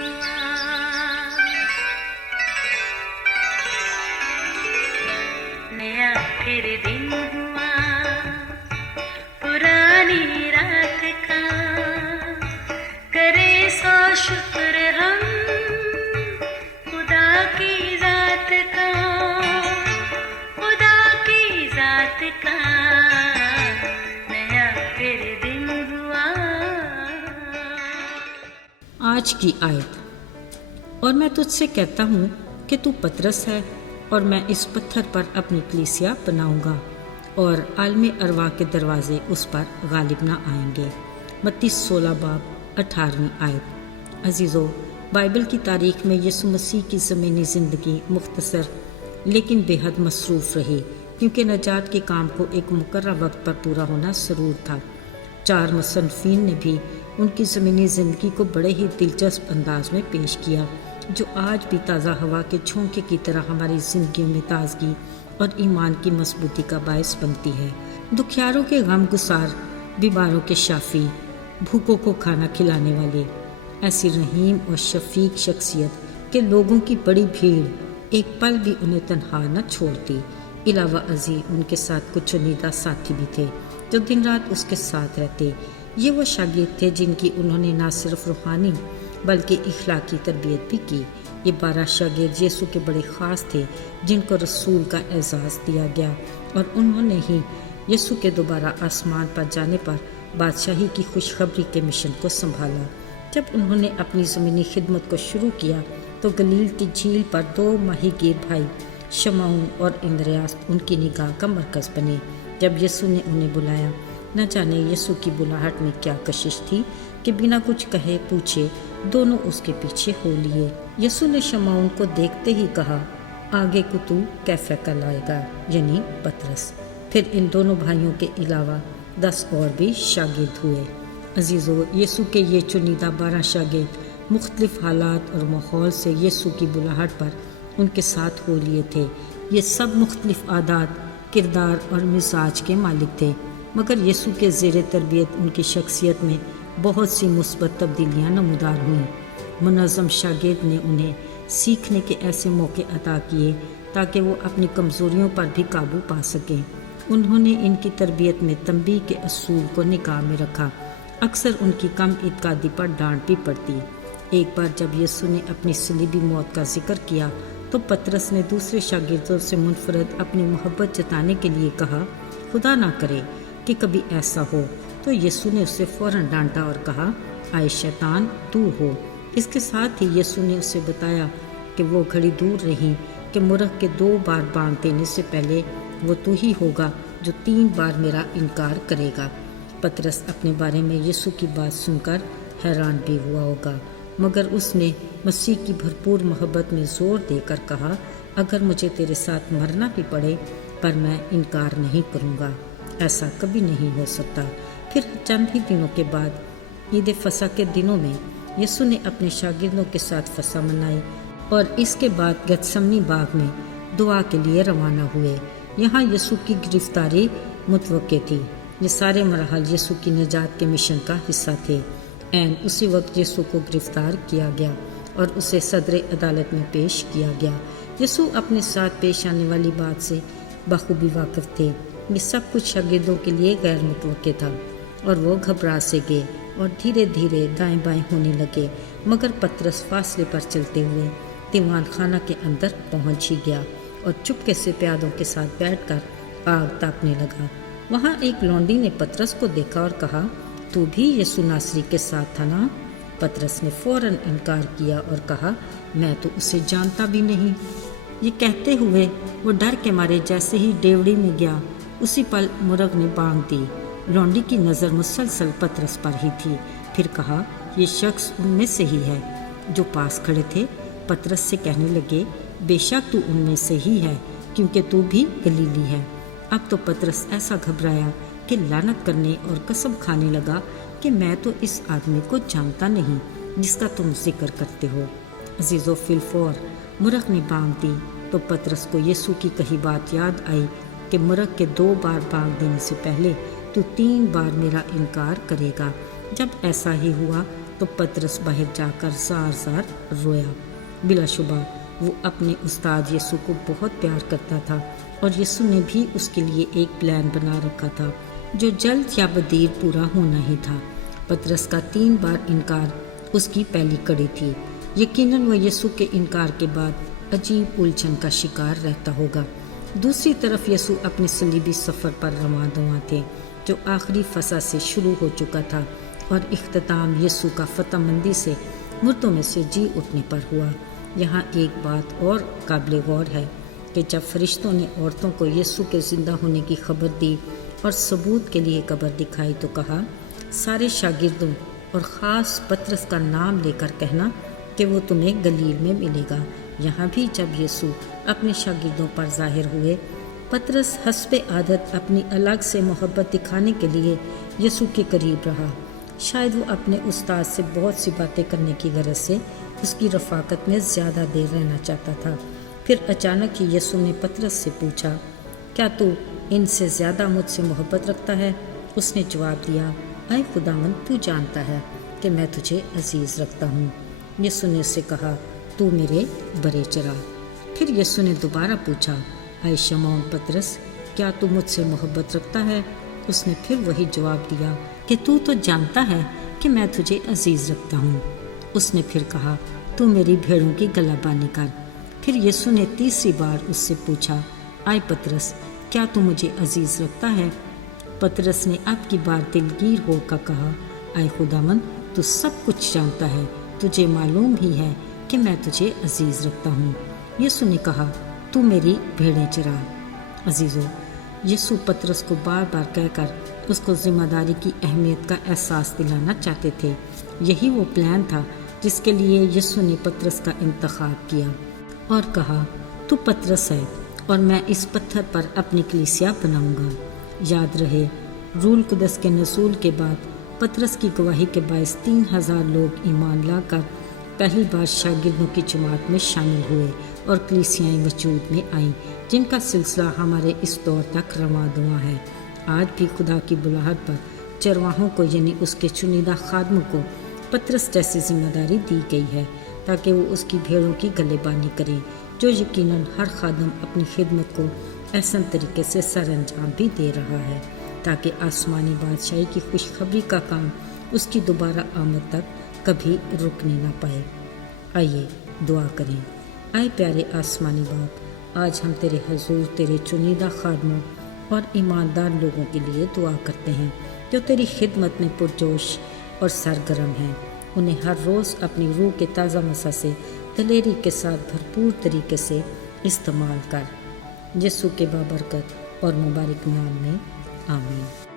हुआ, नया फिर दिन हुआ, पुरानी रात का करे सो शुक्र हम खुदा की जात का, खुदा की जात का नया फिर दिन हुआ। आज की आयत। और मैं तुझसे कहता हूँ कि तू पतरस है और मैं इस पत्थर पर अपनी कलीसिया बनाऊंगा और आलम अरवा के दरवाजे उस पर गालिब ना आएंगे। मत्ती 16 बाब 18वीं आयत। अजीज़ों, बाइबल की तारीख में यीशु मसीह की ज़मीनी ज़िंदगी मुख्तसर लेकिन बेहद मसरूफ़ रही, क्योंकि नजात के काम को एक मुकर्रर वक्त पर पूरा होना ज़रूर था। 4 मुसन्निफ़ीन ने भी उनकी ज़मीनी ज़िंदगी को बड़े ही दिलचस्प अंदाज में पेश किया, जो आज भी ताज़ा हवा के झोंके की तरह हमारी ज़िंदगी में ताजगी और ईमान की मजबूती का बायस बनती है। दुखियारों के गम गुसार, बीमारों के शाफी, भूखों को खाना खिलाने वाले, ऐसी रहीम और शफीक शख्सियत के लोगों की बड़ी भीड़ एक पल भी उन्हें तन्हा न छोड़ती। इलावा अजी उनके साथ कुछ चुनिंदा साथी भी थे जो दिन रात उसके साथ रहते। ये वो शागिर्द थे जिनकी उन्होंने न सिर्फ रूहानी बल्कि इखलाकी तरबियत भी की। ये 12 शागिर्द यीशु के बड़े ख़ास थे, जिनको रसूल का एजाज़ दिया गया, और उन्होंने ही यीशु के दोबारा आसमान पर जाने पर बादशाही की खुशखबरी के मिशन को संभाला। जब उन्होंने अपनी ज़मीनी खिदमत को शुरू किया तो गलील की झील पर 2 माहीगीर भाई शमऊन और इंद्रियास उनकी निगाह का मरकज़ बने। जब यीशु ने उन्हें बुलाया, न जाने यीशु की बुलाहट में क्या कशिश थी कि बिना कुछ कहे पूछे दोनों उसके पीछे हो लिए। यीशु ने शमऊन को देखते ही कहा, आगे को तू कैफे कहलाएगा, यानी पतरस। फिर इन दोनों भाइयों के अलावा 10 और भी शागिर्द हुए। अजीज़ों, यीशु के ये चुनिंदा 12 शागिर्द मुख्तलिफ हालात और माहौल से यीशु की बुलाहट पर उनके साथ हो लिए थे। ये सब मुख्तलिफ आदात, किरदार और मिजाज के मालिक थे, मगर यीशु के ज़ेर तरबियत उनकी शख्सियत में बहुत सी मुस्बत तब्दीलियाँ नमूदार हुईं। मुनज़्ज़म शागिर्द ने उन्हें सीखने के ऐसे मौके अता किए ताकि वो अपनी कमज़ोरियों पर भी काबू पा सकें। उन्होंने इनकी तरबियत में तंबीह के असूल को निगाह में रखा। अक्सर उनकी कम इत्कादी पर डांट भी पड़ती। एक बार जब यीशु ने अपनी सलीबी मौत का जिक्र किया तो पतरस ने दूसरे शागिर्दों से मुनफरद अपनी मोहब्बत जताने के लिए कहा, खुदा ना करे कि कभी ऐसा हो। तो यीशु ने उसे फ़ौरन डांटा और कहा, आए शैतान, दूर हो। इसके साथ ही यीशु ने उसे बताया कि वो घड़ी दूर नहीं कि मुर्ग के 2 बार बांग देने से पहले वो तू ही होगा जो 3 बार मेरा इनकार करेगा। पतरस अपने बारे में यीशु की बात सुनकर हैरान भी हुआ होगा, मगर उसने मसीह की भरपूर मोहब्बत में ज़ोर देकर कहा, अगर मुझे तेरे साथ मरना भी पड़े पर मैं इनकार नहीं करूँगा। ऐसा कभी नहीं हो सकता। फिर चंद ही दिनों के बाद ईद फसा के दिनों में यीशु ने अपने शागिर्दों के साथ फसा मनाई और इसके बाद गतसमनी बाग में दुआ के लिए रवाना हुए। यहाँ यीशु की गिरफ्तारी मुतवक्के थी। ये सारे मराहल यीशु की निजात के मिशन का हिस्सा थे। ऐन उसी वक्त यीशु को गिरफ्तार किया गया और उसे सदर अदालत में पेश किया गया। यीशु अपने साथ पेश आने वाली बात से बखूबी वाकिफ थे। ये सब कुछ शागिर्दों के लिए गैर मुतवक्के था और वो घबरा से गए और धीरे धीरे दाएं बाएं होने लगे। मगर पतरस फासले पर चलते हुए दीवान खाना के अंदर पहुंच ही गया और चुपके से प्यादों के साथ बैठकर आग तापने लगा। वहाँ एक लौंडी ने पतरस को देखा और कहा, तू भी यीशु नासरी के साथ था ना? पतरस ने फौरन इनकार किया और कहा, मैं तो उसे जानता भी नहीं। ये कहते हुए वो डर के मारे जैसे ही डेवड़ी में गया, उसी पल मुर्ग ने बांग दी। लौंडी की नज़र मुसलसल पतरस पर ही थी। फिर कहा, ये शख्स उनमें से ही है। जो पास खड़े थे पतरस से कहने लगे, बेशक तू उनमें से ही है, क्योंकि तू भी गलीली है। अब तो पतरस ऐसा घबराया कि लानत करने और कसम खाने लगा कि मैं तो इस आदमी को जानता नहीं जिसका तुम जिक्र करते हो। अजीज़ो, फिलफौर मुर्ग ने बांग दी तो पतरस को यीशु की कही बात याद आई कि मुर्ग के 2 बार बांग देने से पहले तू 3 बार मेरा इनकार करेगा। जब ऐसा ही हुआ तो पतरस बाहर जाकर ज़ार ज़ार रोया। बिलाशुबा वो अपने उस्ताद यीशु को बहुत प्यार करता था और यीशु ने भी उसके लिए एक प्लान बना रखा था जो जल्द या बदेर पूरा होना ही था। पतरस का 3 बार इनकार उसकी पहली कड़ी थी। यकीनन वह यीशु के इनकार के बाद अजीब उलझन का शिकार रहता होगा। दूसरी तरफ यीशु अपने सलीबी सफ़र पर रवां थे जो आखिरी फसा से शुरू हो चुका था और इख्तिताम यीशु का फतहमंदी से मुर्दों में से जी उठने पर हुआ। यहाँ एक बात और काबिल गौर है कि जब फरिश्तों ने औरतों को यीशु के ज़िंदा होने की खबर दी और सबूत के लिए कब्र दिखाई तो कहा, सारे शागिर्दों और ख़ास पतरस का नाम लेकर कहना कि वो तुम्हें गलील में मिलेगा। यहाँ भी जब यीशु अपने शागिर्दों पर ज़ाहिर हुए, पतरस हस्बे आदत अपनी अलग से मोहब्बत दिखाने के लिए यीशु के करीब रहा। शायद वो अपने उस्ताद से बहुत सी बातें करने की गरज से उसकी रफ़ाकत में ज़्यादा देर रहना चाहता था। फिर अचानक ही यीशु ने पतरस से पूछा, क्या तू इनसे ज़्यादा मुझसे मोहब्बत रखता है? उसने जवाब दिया, ऐ खुदावंद, तू जानता है कि मैं तुझे अजीज़ रखता हूँ। यीशु ने उससे कहा, तू मेरे बरे चरा। फिर यीशु ने दोबारा पूछा, ऐ शमौन पतरस, क्या तू मुझसे मोहब्बत रखता है? उसने फिर वही जवाब दिया कि तू तो जानता है कि मैं तुझे अजीज़ रखता हूँ। उसने फिर कहा, तू मेरी भेड़ों की गलाबानी कर। फिर यीशु ने तीसरी बार उससे पूछा, आए पतरस, क्या तू मुझे अजीज़ रखता है? पतरस ने अब की बार दिलगीर होकर कहा, आए खुदावंद, तू सब कुछ जानता है, तुझे मालूम ही है कि मैं तुझे अजीज़ रखता हूँ। यीशु ने कहा, तू मेरी भेड़ें चरा। अजीज़ों, यीशु पतरस को बार बार कहकर उसको जिम्मेदारी की अहमियत का एहसास दिलाना चाहते थे। यही वो प्लान था जिसके लिए यीशु ने पतरस का इंतखाब किया और कहा, तू पतरस है और मैं इस पत्थर पर अपनी कलीसिया बनाऊंगा। याद रहे, रूल कुदस के नसूल के बाद पतरस की गवाही के बायस 3000 लोग ईमान लाकर पहली बार शागिर्दों की जमात में शामिल हुए और कलीसियाएं वजूद में आईं, जिनका सिलसिला हमारे इस दौर तक रवां है। आज भी खुदा की बुलाहट पर चरवाहों को यानी उसके चुनिंदा खादमों को पतरस जैसी जिम्मेदारी दी गई है ताकि वो उसकी भेड़ों की गलेबानी करें, जो यकीनन हर खादम अपनी खिदमत को एहसन तरीके से सरअंजाम भी दे रहा है ताकि आसमानी बादशाही की खुशखबरी का काम उसकी दोबारा आमद तक कभी रुकने ना पाए। आइए दुआ करें। आए प्यारे आसमानी बाप, आज हम तेरे हजूर तेरे चुनिंदा खादमों और ईमानदार लोगों के लिए दुआ करते हैं जो तेरी खिदमत में पुरजोश और सरगर्म हैं। उन्हें हर रोज़ अपनी रूह के ताज़ा मसा से दलेरी के साथ भरपूर तरीके से इस्तेमाल कर। यीशु के बाबरकत और मुबारक नाम में आमीन।